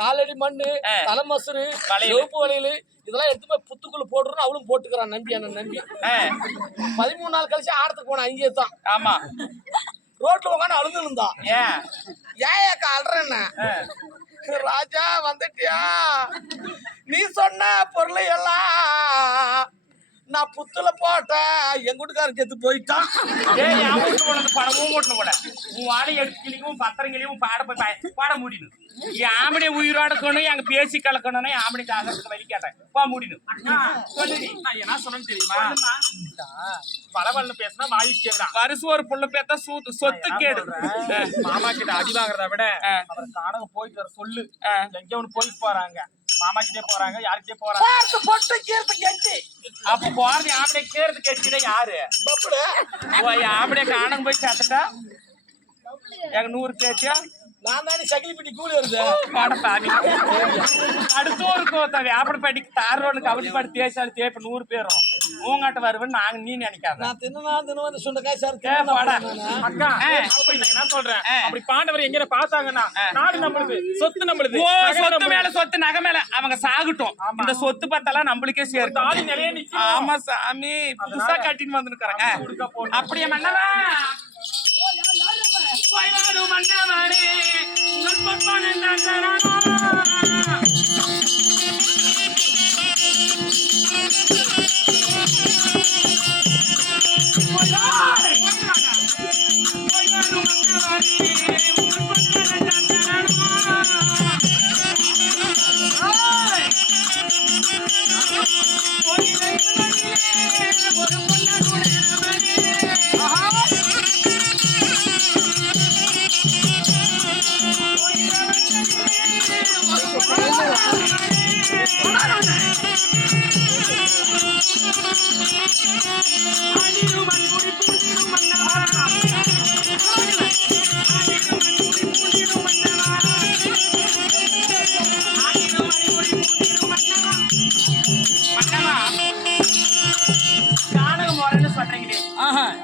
காலடி மண்ணு தலைமசுறு சிவப்பு வளையல் இதெல்லாம் எடுத்து போய் புத்துக்குள்ள போட்டுருன்னு அவளும் போட்டுக்கிறான் நம்பி என்ன நம்பி 13 நாள் கழிச்சு ஆடத்துக்கு போன அங்கேயே தான். ஆமா ரோட்ல உட்காந்து அழுது இருந்தா. ஏக்கா அழுறேன்னு ராஜா வந்துட்டியா நீ சொன்ன பொருளை எல்லாம் நான் புத்துல போட்டேன் என் வீட்டுக்காரன் செத்து போயிட்டான். படமும் போட்டு கூட உன் வாடகை எடுத்து கிளிக்கும் பத்திரங்களையும் பாட முடியும். ஆம்பளை உயிரோட இருக்கணும் எங்க பேசி கலக்கணும்னா ஆம்பளைக்கு ஆகிறதுக்கு வழி கேட்டேன் பா முடியும். சொல்லுடி நான் என்ன சொன்னேன்னு தெரியுமா? பலவல்னு பேசினா வாயு கேடுதான். வருஷ ஒரு புள்ள பேத்தா சொத்து கேடு. மாமா கிட்ட அடி வாங்குறத விட அவர் காணக போயிட்டு வர சொல்லு. எங்க ஒண்ணு போயிட்டு போறாங்க மாமா கிட்டே போறாங்க யாருக்கிட்டே போறாங்க அப்ப போறது ஆம்பளை கேறது கட்சியில யாரு ஆம்பளை காணங்க போய் சேர்த்துட்டா எங்க 100 கேட்டியா நான் தானே சகிலிப்பட்டி கூலி வருது அடுத்தும் இருக்கும் வேப்படப்பேட்டிக்கு தார் ரோடு கவலை பாடி தேசாலு தேப்ப 100 பேரும் உங்ககிட்ட வருவேன்னு நாங்க நீ நினைக்காத. நான் தின்னு சுண்டக்காய் சார் அக்கா என்ன சொல்றேன் அப்படி பாண்டவர் எங்க பாத்தாங்கன்னா நாடு நம்மளுக்கு சொத்து நம்மளுக்கு சொத்து மேல சொத்து நகை மேல அவங்க சாகட்டும் இந்த சொத்து பத்தெல்லாம் நம்மளுக்கே சேரும் நிலைய நிக்கும். ஆமா சாமி புதுசா கட்டின்னு வந்துருக்காங்க அப்படியே மன்னவா மன்னவாரே உங்கள் பொற்பான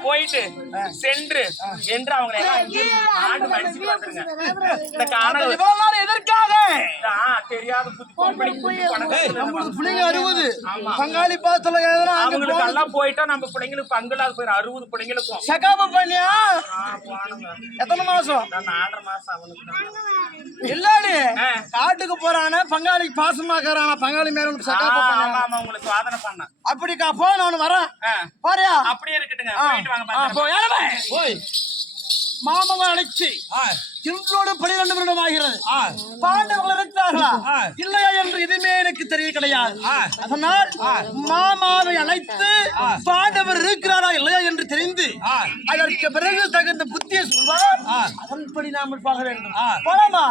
போயிட்டு சென்று என்று அவங்களை ஆண்டு மடிச்சுட்டு வந்துருங்க. இந்த காணல் எதற்காக தெரியாத பங்காளி பாத்துல அவங்களுக்கு எல்லாம் போயிட்டா நம்ம பிள்ளைங்களுக்கு பங்குலாது போயிரு 60 பிள்ளைங்களுக்கும் சகாம பண்ணியா எத்தனை மாசம் 4.5 மாசம் அவனுக்கு இல்லாடி காட்டுக்கு போறான பங்காளிக்கு பாசமாக்குறான பங்காளி மேல உங்களுக்கு வாதனை பண்ண அப்படிக்கா போ நான் வரேன் பாரியா அப்படியே இருக்கட்டுங்க மாமன் அழைச்சி இன்றோடு 12 வருடம் ஆகிறது. பாண்டவர்கள் இருக்கிறார்களா இல்லையா என்று எதுவுமே எனக்கு தெரிய கிடையாது. அதனால் மாமாவை அழைத்து பாண்டவர் இருக்கிறாரா இல்லையா என்று தெரிந்து அதற்கு பிறகு தகுந்த புத்தியை சொல்வார். அதன்படி நாம் பார்க்க வேண்டும். போலாமா?